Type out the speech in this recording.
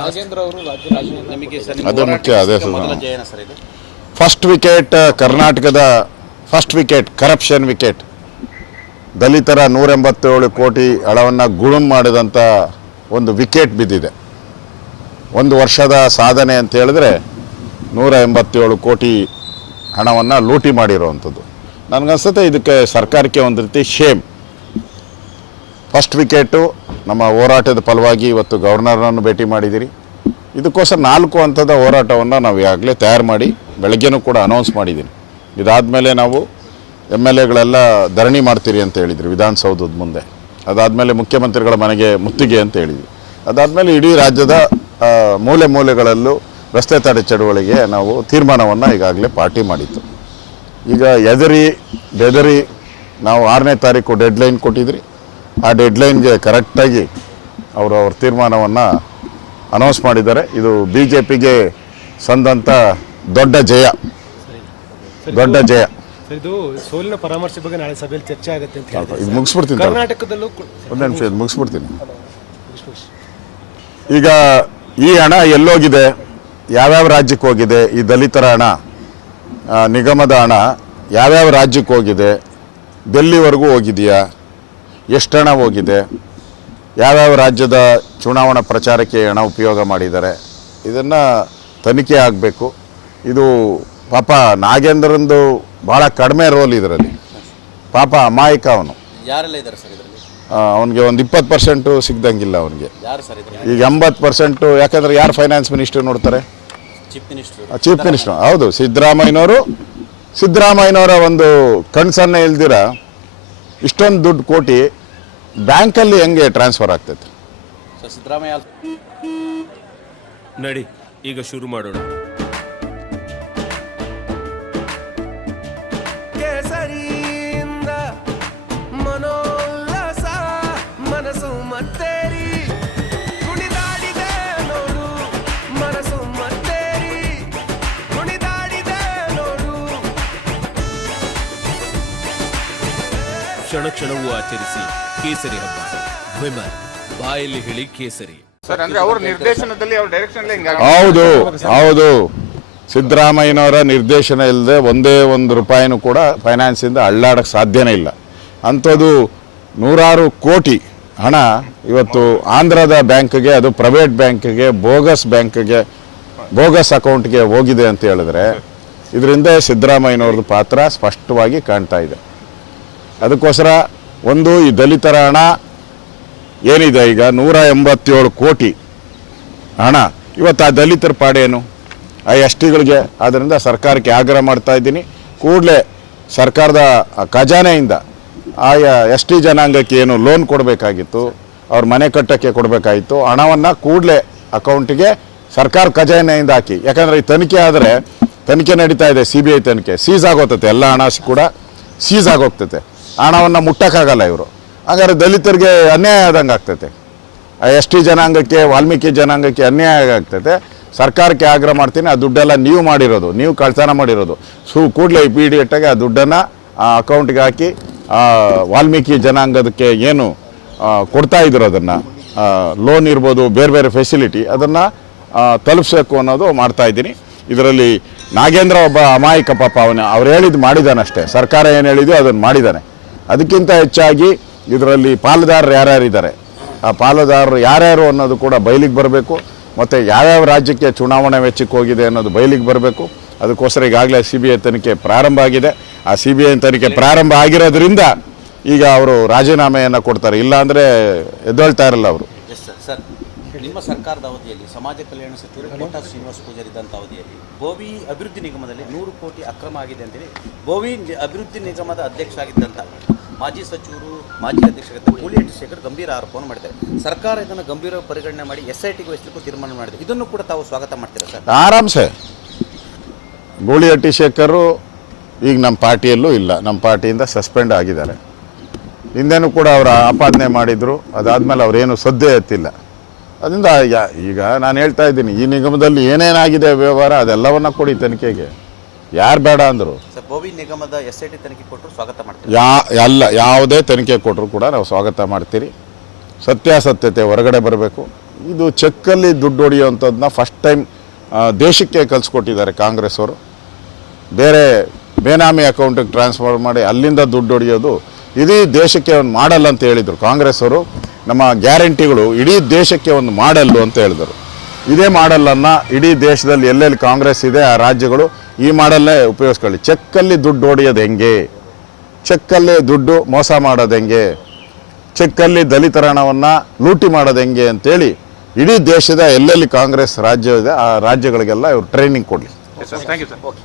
ನಾಗೇಂದ್ರ ಅವರು ರಾಜ್ಯ ರಾಜೀನಾಮೆ ಅದು ಮುಖ್ಯ. ಅದೇ ಫಸ್ಟ್ ವಿಕೆಟ್ ಕರ್ನಾಟಕದ ಫಸ್ಟ್ ವಿಕೆಟ್ ಕರಪ್ಷನ್ ವಿಕೆಟ್. ದಲಿತರ 187 ಕೋಟಿ ಹಣವನ್ನು ಗುಳುಂ ಮಾಡಿದಂಥ ಒಂದು ವಿಕೆಟ್ ಬಿದ್ದಿದೆ. ಒಂದು ವರ್ಷದ ಸಾಧನೆ ಅಂತ ಹೇಳಿದ್ರೆ 187 ಕೋಟಿ ಹಣವನ್ನು ಲೂಟಿ ಮಾಡಿರೋವಂಥದ್ದು. ನನಗನ್ಸುತ್ತೆ ಇದಕ್ಕೆ ಸರ್ಕಾರಕ್ಕೆ ಒಂದು ರೀತಿ ಶೇಮ್. ಫಸ್ಟ್ ವಿಕೆಟು ನಮ್ಮ ಹೋರಾಟದ ಫಲವಾಗಿ ಇವತ್ತು ಗವರ್ನರನ್ನು ಭೇಟಿ ಮಾಡಿದ್ದೀರಿ. ಇದಕ್ಕೋಸ್ಕರ 4 ಹಂತದ ಹೋರಾಟವನ್ನು ನಾವು ಈಗಾಗಲೇ ತಯಾರು ಮಾಡಿ ಬೆಳಗ್ಗೆನೂ ಕೂಡ ಅನೌನ್ಸ್ ಮಾಡಿದ್ದೀನಿ. ಇದಾದಮೇಲೆ ನಾವು MLAಗಳೆಲ್ಲ ಧರಣಿ ಮಾಡ್ತೀರಿ ಅಂತ ಹೇಳಿದ್ರಿ ವಿಧಾನಸೌಧದ ಮುಂದೆ. ಅದಾದಮೇಲೆ ಮುಖ್ಯಮಂತ್ರಿಗಳ ಮನೆಗೆ ಮುತ್ತಿಗೆ ಅಂತ ಹೇಳಿದ್ವಿ. ಅದಾದಮೇಲೆ ಇಡೀ ರಾಜ್ಯದ ಮೂಲೆ ಮೂಲೆಗಳಲ್ಲೂ ರಸ್ತೆ ತಡೆ ಚಳುವಳಿಗೆ ನಾವು ತೀರ್ಮಾನವನ್ನು ಈಗಾಗಲೇ ಪಾರ್ಟಿ ಮಾಡಿತ್ತು. ಈಗ ಎದರಿ ಬೆದರಿ ನಾವು 6ನೇ ತಾರೀಕು ಡೆಡ್ಲೈನ್ ಕೊಟ್ಟಿದ್ರಿ. ಆ ಡೆಡ್ಲೈನ್ಗೆ ಕರೆಕ್ಟಾಗಿ ಅವ್ರ ತೀರ್ಮಾನವನ್ನು ಅನೌನ್ಸ್ ಮಾಡಿದ್ದಾರೆ. ಇದು BJPಗೆ ಸಂದಂಥ ದೊಡ್ಡ ಜಯ. ಇದು ಸೋಲಿನ ಪರಾಮರ್ಶೆ ಬಗ್ಗೆ ನಾಳೆ ಸಭೆಯಲ್ಲಿ ಚರ್ಚೆ ಆಗುತ್ತೆ ಅಂತ ಹೇಳಿದ್ರು. ಇದು ಮುಗಿಸ್ಬಿಡ್ತೀನಿ, ಕರ್ನಾಟಕದಲ್ಲೂ ಒಂದು ನಿಮಿಷ ಇದು ಮುಗಿಸ್ಬಿಡ್ತೀನಿ. ಈಗ ಈ ಹಣ ಎಲ್ಲೋಗಿದೆ, ಯಾವ್ಯಾವ ರಾಜ್ಯಕ್ಕೆ ಹೋಗಿದೆ, ಈ ದಲಿತರ ಹಣ, ನಿಗಮದ ಹಣ ಯಾವ್ಯಾವ ರಾಜ್ಯಕ್ಕೆ ಹೋಗಿದೆ, ಡೆಲ್ಲಿವರೆಗೂ ಹೋಗಿದೆಯಾ, ಎಷ್ಟು ಹಣ ಹೋಗಿದೆ, ಯಾವ್ಯಾವ ರಾಜ್ಯದ ಚುನಾವಣಾ ಪ್ರಚಾರಕ್ಕೆ ಹಣ ಉಪಯೋಗ ಮಾಡಿದ್ದಾರೆ, ಇದನ್ನು ತನಿಖೆ ಆಗಬೇಕು. ಇದು ಪಾಪ ನಾಗೇಂದ್ರಂದು ಭಾಳ ಕಡಿಮೆ ರೋಲ್ ಇದರಲ್ಲಿ. ಪಾಪ ಅಮಾಯಕ ಅವನು. ಯಾರೆಲ್ಲ ಇದ್ದಾರೆ ಸರ್ ಇದರಲ್ಲಿ? ಅವನಿಗೆ ಒಂದು 20% ಸಿಗ್ದಂಗಿಲ್ಲ ಅವನಿಗೆ. ಯಾರು ಸರ್ ಇದ್ದಾರೆ? ಈಗ 80%. ಯಾಕಂದರೆ ಯಾರು ಫೈನಾನ್ಸ್ ಮಿನಿಸ್ಟರ್ ನೋಡ್ತಾರೆ? Chief minister. ಹೌದು, ಸಿದ್ದರಾಮಯ್ಯನವರ ಒಂದು ಕಣ್ಸನ್ನೇ ಇಲ್ದಿರ ಇಷ್ಟೊಂದು ದುಡ್ಡು ಕೋಟಿ ಬ್ಯಾಂಕಲ್ಲಿ ಹೆಂಗೆ ಟ್ರಾನ್ಸ್ಫರ್ ಆಗ್ತೈತೆ? ಸಿದ್ದರಾಮಯ್ಯ ನಡಿ ಈಗ ಶುರು ಮಾಡೋಣ. ಕೇಸರಿಯಿಂದ ಮನೋಲ್ಲಾಸ ಮನಸ್ಸು ಮತ್ತೇರಿ ಕುಣಿದಾಡಿದೆ ನೋಡು, ಮನಸ್ಸು ಮತ್ತೇರಿ ಕುಣಿದಾಡಿದೆ ನೋಡು. ಕ್ಷಣ ಕ್ಷಣವೂ ಆಚರಿಸಿ ಕೇಸರಿ ಹಬ್ಬ. ವಿಮಲ್ ಬಾಯಲ್ಲಿ ಹೇಳಿ ಕೇಸರಿ. ಹೌದು. ಸಿದ್ದರಾಮಯ್ಯನವರ ನಿರ್ದೇಶನ ಇಲ್ಲದೆ ಒಂದೇ ಒಂದು ರೂಪಾಯಿನೂ ಕೂಡ ಫೈನಾನ್ಸಿಂದ ಅಳ್ಳಾಡಕ್ಕೆ ಸಾಧ್ಯನೇ ಇಲ್ಲ. ಅಂಥದ್ದು 100 ಕೋಟಿ ಹಣ ಇವತ್ತು ಆಂಧ್ರದ ಬ್ಯಾಂಕ್ಗೆ, ಅದು ಪ್ರೈವೇಟ್ ಬ್ಯಾಂಕ್ಗೆ, ಬೋಗಸ್ ಅಕೌಂಟ್ಗೆ ಹೋಗಿದೆ ಅಂತ ಹೇಳಿದ್ರೆ ಇದರಿಂದ ಸಿದ್ದರಾಮಯ್ಯನವ್ರದ್ದು ಪಾತ್ರ ಸ್ಪಷ್ಟವಾಗಿ ಕಾಣ್ತಾ ಇದೆ. ಅದಕ್ಕೋಸ್ಕರ ಒಂದು ಈ ದಲಿತರ ಹಣ ಏನಿದೆ ಈಗ 187 ಕೋಟಿ ಹಣ, ಇವತ್ತು ಆ ದಲಿತರ ಪಾಡೇನು, ಆ STಗಳಿಗೆ. ಆದ್ದರಿಂದ ಸರ್ಕಾರಕ್ಕೆ ಆಗ್ರಹ ಮಾಡ್ತಾ ಇದ್ದೀನಿ, ಕೂಡಲೇ ಸರ್ಕಾರದ ಖಜಾನೆಯಿಂದ ಆಯಾ ST ಜನಾಂಗಕ್ಕೆ ಏನು ಲೋನ್ ಕೊಡಬೇಕಾಗಿತ್ತು, ಅವ್ರ ಮನೆ ಕಟ್ಟಕ್ಕೆ ಕೊಡಬೇಕಾಗಿತ್ತು, ಹಣವನ್ನು ಕೂಡಲೇ ಅಕೌಂಟಿಗೆ ಸರ್ಕಾರ ಖಜಾನೆಯಿಂದ ಹಾಕಿ. ಯಾಕಂದರೆ ಈ ತನಿಖೆ ಆದರೆ, ತನಿಖೆ ನಡೀತಾ ಇದೆ, CBI ತನಿಖೆ, ಸೀಸ್ ಆಗೋಗ್ತೈತೆ, ಎಲ್ಲ ಹಣ ಕೂಡ ಸೀಸ್ ಆಗೋಗ್ತೈತೆ. ಹಣವನ್ನು ಮುಟ್ಟಕ್ಕಾಗಲ್ಲ ಇವರು. ಹಾಗಾದ್ರೆ ದಲಿತರಿಗೆ ಅನ್ಯಾಯ ಆದಂಗೆ ಆಗ್ತೈತೆ, ST ಜನಾಂಗಕ್ಕೆ, ವಾಲ್ಮೀಕಿ ಜನಾಂಗಕ್ಕೆ ಅನ್ಯಾಯ ಆಗ್ತೈತೆ. ಸರ್ಕಾರಕ್ಕೆ ಆಗ್ರಹ ಮಾಡ್ತೀನಿ, ಆ ದುಡ್ಡೆಲ್ಲ ನೀವು ಕಳ್ತನ ಮಾಡಿರೋದು ಕೂಡಲೇ ಇಮಿಡಿಯೇಟಾಗಿ ಆ ದುಡ್ಡನ್ನು ಆ ಅಕೌಂಟ್ಗೆ ಹಾಕಿ ವಾಲ್ಮೀಕಿ ಜನಾಂಗದಕ್ಕೆ ಏನು ಕೊಡ್ತಾ ಇದ್ರು ಅದನ್ನು ಲೋನ್ ಇರ್ಬೋದು, ಬೇರೆ ಬೇರೆ ಫೆಸಿಲಿಟಿ, ಅದನ್ನು ತಲುಪಿಸಬೇಕು ಅನ್ನೋದು ಮಾಡ್ತಾ ಇದ್ದೀನಿ. ಇದರಲ್ಲಿ ನಾಗೇಂದ್ರ ಒಬ್ಬ ಅಮಾಯಕ ಪಾಪ. ಅವ್ರು ಹೇಳಿದ್ದು ಮಾಡಿದ್ದಾನಷ್ಟೇ, ಸರ್ಕಾರ ಏನು ಹೇಳಿದೆಯೋ ಅದನ್ನು ಮಾಡಿದ್ದಾನೆ. ಅದಕ್ಕಿಂತ ಹೆಚ್ಚಾಗಿ ಇದರಲ್ಲಿ ಪಾಲುದಾರರು ಯಾರ್ಯಾರಿದ್ದಾರೆ, ಆ ಪಾಲುದಾರರು ಯಾರ್ಯಾರು ಅನ್ನೋದು ಕೂಡ ಬಯಲಿಗೆ ಬರಬೇಕು. ಮತ್ತು ಯಾವ್ಯಾವ ರಾಜ್ಯಕ್ಕೆ ಚುನಾವಣಾ ವೆಚ್ಚಕ್ಕೆ ಹೋಗಿದೆ ಅನ್ನೋದು ಬಯಲಿಗೆ ಬರಬೇಕು. ಅದಕ್ಕೋಸ್ಕರ ಈಗಾಗಲೇ CBI ತನಿಖೆ ಪ್ರಾರಂಭ ಆಗಿದೆ. ಆ CBI ತನಿಖೆ ಪ್ರಾರಂಭ ಆಗಿರೋದ್ರಿಂದ ಈಗ ಅವರು ರಾಜೀನಾಮೆಯನ್ನು ಕೊಡ್ತಾರೆ, ಇಲ್ಲಾಂದರೆ ಎದ್ದೇಳ್ತಾ ಇರಲ್ಲ ಅವರು. ಸರ್, ನಿಮ್ಮ ಸರ್ಕಾರದ ಅವಧಿಯಲ್ಲಿ ಸಮಾಜ ಕಲ್ಯಾಣ ಸಚಿವರು ಕೋಟಾ ಶ್ರೀನಿವಾಸ ಪೂಜಾರಿ ಇದ್ದಂಥ ಅವಧಿಯಲ್ಲಿ ಬೋವಿ ಅಭಿವೃದ್ಧಿ ನಿಗಮದಲ್ಲಿ 100 ಕೋಟಿ ಅಕ್ರಮ ಆಗಿದೆ ಅಂತೇಳಿ ಬೋವಿ ಅಭಿವೃದ್ಧಿ ನಿಗಮದ ಅಧ್ಯಕ್ಷ ಆಗಿದ್ದಂಥ ಮಾಜಿ ಸಚಿವರು, ಮಾಜಿ ಅಧ್ಯಕ್ಷರಾದ ಗೂಳಿಹಟ್ಟಿ ಶೇಖರ್ ಗಂಭೀರ ಆರೋಪವನ್ನು ಮಾಡಿದ್ದಾರೆ. ಸರ್ಕಾರ ಇದನ್ನು ಗಂಭೀರ ಪರಿಗಣನೆ ಮಾಡಿ SITಗೆ ವಹಿಸಲಿಕ್ಕೂ ತೀರ್ಮಾನ ಮಾಡಿದೆ. ಇದನ್ನು ಕೂಡ ತಾವು ಸ್ವಾಗತ ಮಾಡ್ತೀರಾ ಸರ್? ಆರಾಮ್ಸೆ. ಗೂಳಿಹಟ್ಟಿ ಶೇಖರು ಈಗ ನಮ್ಮ ಪಾರ್ಟಿಯಲ್ಲೂ ಇಲ್ಲ, ನಮ್ಮ ಪಾರ್ಟಿಯಿಂದ ಸಸ್ಪೆಂಡ್ ಆಗಿದ್ದಾರೆ. ಹಿಂದೆನೂ ಕೂಡ ಅವರ ಆಪಾದನೆ ಮಾಡಿದರು, ಅದಾದಮೇಲೆ ಅವರೇನು ಸದ್ದೇ ಎತ್ತಿಲ್ಲ. ಅದರಿಂದ ಈಗ ನಾನು ಹೇಳ್ತಾ ಇದ್ದೀನಿ, ಈ ನಿಗಮದಲ್ಲಿ ಏನೇನಾಗಿದೆ ವ್ಯವಹಾರ ಅದೆಲ್ಲವನ್ನ ಕೊಡಿ ತನಿಖೆಗೆ. ಯಾರು ಬೇಡ ಅಂದರು. ಬೋವಿ ನಿಗಮದ SIT ತನಿಖೆ ಕೊಟ್ಟರು ಸ್ವಾಗತ ಮಾಡ್ತೀವಿ. ಯಾವುದೇ ತನಿಖೆ ಕೊಟ್ಟರು ಕೂಡ ನಾವು ಸ್ವಾಗತ ಮಾಡ್ತೀರಿ. ಸತ್ಯಾಸತ್ಯತೆ ಹೊರಗಡೆ ಬರಬೇಕು. ಇದು ಚೆಕ್ಕಲ್ಲಿ ದುಡ್ಡು ಹೊಡೆಯುವಂಥದ್ದನ್ನ ಫಸ್ಟ್ ಟೈಮ್ ದೇಶಕ್ಕೆ ಕಲಿಸ್ಕೊಟ್ಟಿದ್ದಾರೆ ಕಾಂಗ್ರೆಸ್ ಅವರು. ಬೇರೆ ಬೇನಾಮಿ ಅಕೌಂಟಿಗೆ ಟ್ರಾನ್ಸ್ಫರ್ ಮಾಡಿ ಅಲ್ಲಿಂದ ದುಡ್ಡು ಹೊಡೆಯೋದು ಇಡೀ ದೇಶಕ್ಕೆ ಒಂದು ಮಾಡಲ್ ಅಂತ ಹೇಳಿದರು ಕಾಂಗ್ರೆಸ್ ಅವರು. ನಮ್ಮ ಗ್ಯಾರಂಟಿಗಳು ಇಡೀ ದೇಶಕ್ಕೆ ಒಂದು ಮಾಡಲ್ಲು ಅಂತ ಹೇಳಿದರು. ಇದೇ ಮಾಡಲನ್ನು ಇಡೀ ದೇಶದಲ್ಲಿ ಎಲ್ಲೆಲ್ಲಿ ಕಾಂಗ್ರೆಸ್ ಇದೆ ಆ ರಾಜ್ಯಗಳು ಈ ಮಾಡಲ್ನೇ ಉಪಯೋಗಿಸ್ಕೊಳ್ಳಿ. ಚೆಕ್ಕಲ್ಲಿ ದುಡ್ಡು ಹೊಡೆಯೋದು ಹೆಂಗೆ, ಚೆಕ್ಕಲ್ಲಿ ದುಡ್ಡು ಮೋಸ ಮಾಡೋದು ಹೆಂಗೆ, ಚೆಕ್ಕಲ್ಲಿ ದಲಿತರ ಹಣವನ್ನು ಲೂಟಿ ಮಾಡೋದು ಹೆಂಗೆ ಅಂತೇಳಿ ಇಡೀ ದೇಶದ ಎಲ್ಲೆಲ್ಲಿ ಕಾಂಗ್ರೆಸ್ ರಾಜ್ಯ ಇದೆ ಆ ರಾಜ್ಯಗಳಿಗೆಲ್ಲ ಇವರು ಟ್ರೈನಿಂಗ್ ಕೊಡಲಿ. Thank you sir.